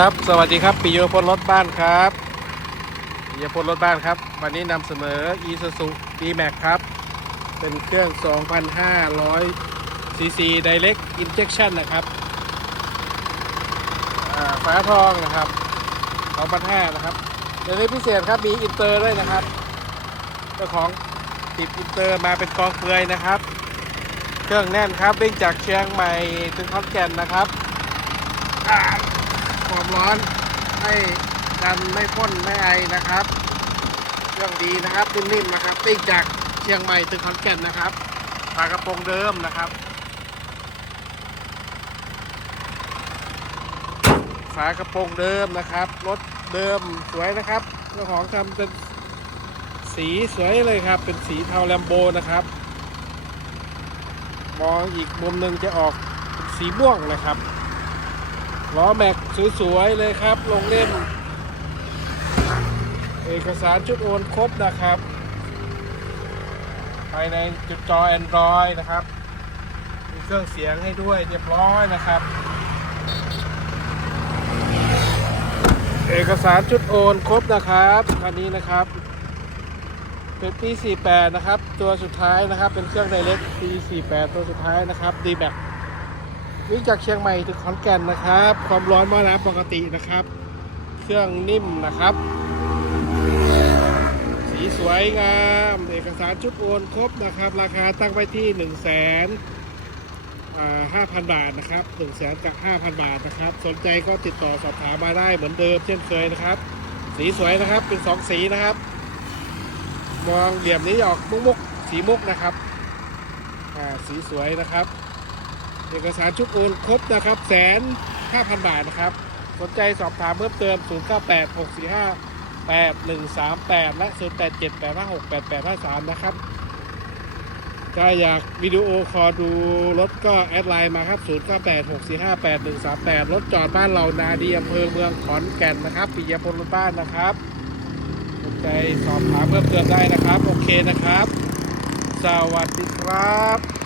ครับ สวัสดีครับปิยพลรถบ้านครับปิยพลรถบ้านครับ วันนี้นำเสนอ Isuzu D-Max ครับ เป็นเครื่อง 2,500 cc Direct Injection นะครับอ่าฝาทองนะครับ 2,500 นะครับเดี๋ยวนี้พิเศษครับ มีอินเตอร์ด้วยนะครับเจ้าของติดอินเตอร์มาเป็นกองเกลือยนะครับ เครื่องแน่นครับวิ่งจากเชียงใหม่ถึงขอนแก่นนะครับ ความร้อนไม่ดันไม่พ่นไม่ไอนะครับเครื่องดีนะครับนิ่มๆนะครับวิ่งจากเชียงใหม่ถึงขอนแก่นนะครับฝากระโปรงเดิมนะครับฝากระโปรงเดิมนะครับรถเดิมสวยนะครับเจ้าของทำเป็นสีสวยเลยครับ เป็นสีเทาแลมโบนะครับ มองอีกมุมหนึ่งจะออกสีม่วงนะครับ ล้อแม็กสวยๆเลยครับ ลงเล่ม เอกสารชุดโอนครบนะครับ ภายในจุดจอ Android นะครับ มีเครื่องเสียงให้ด้วยเรียบร้อยนะครับ เอกสารชุดโอนครบนะครับคันนี้นะครับเป็นปี 48 นะครับ ตัวสุดท้ายนะครับ เป็นเครื่องไดเรกปี 48 ตัวสุดท้ายนะครับ d m a x วิ่งจากเชียงใหม่ถึงขอนแก่นนะครับ ความร้อนหม้อน้ำปกตินะครับ เครื่องนิ่มนะครับ สีสวยงาม เอกสารชุดโอนครบนะครับ ราคาตั้งไว้ที่1นึ่งแสนห้าพันบาทนะครับ1นึ่งแสนกับ5,000บาทนะครับ สนใจก็ติดต่อสอบถามมาได้เหมือนเดิมเช่นเคยนะครับ สีสวยนะครับเป็น2สีนะครับ มองเหลี่ยมนี้ออกมุกมุกสีมุกนะครับสีสวยนะครับ เอกสารชุดโอนครบนะครับแสนห้าพันบาทนะครับ สนใจสอบถามเพิ่มเติม 0 9 8 6 4 5 8 1 3 8 และ 0 8 7 8 5 6 8 8 5 3 นะครับถ้าอยากวิดีโอคอลดูรถก็แอดไลน์มาครับ 0 9 8 6 4 5 8 1 3 8 รถจอดบ้านเรานาดีอำเภอเมืองขอนแก่นนะครับปิยพลรถบ้านนะครับสนใจสอบถามเพิ่มเติมได้นะครับ โอเคนะครับ สวัสดีครับ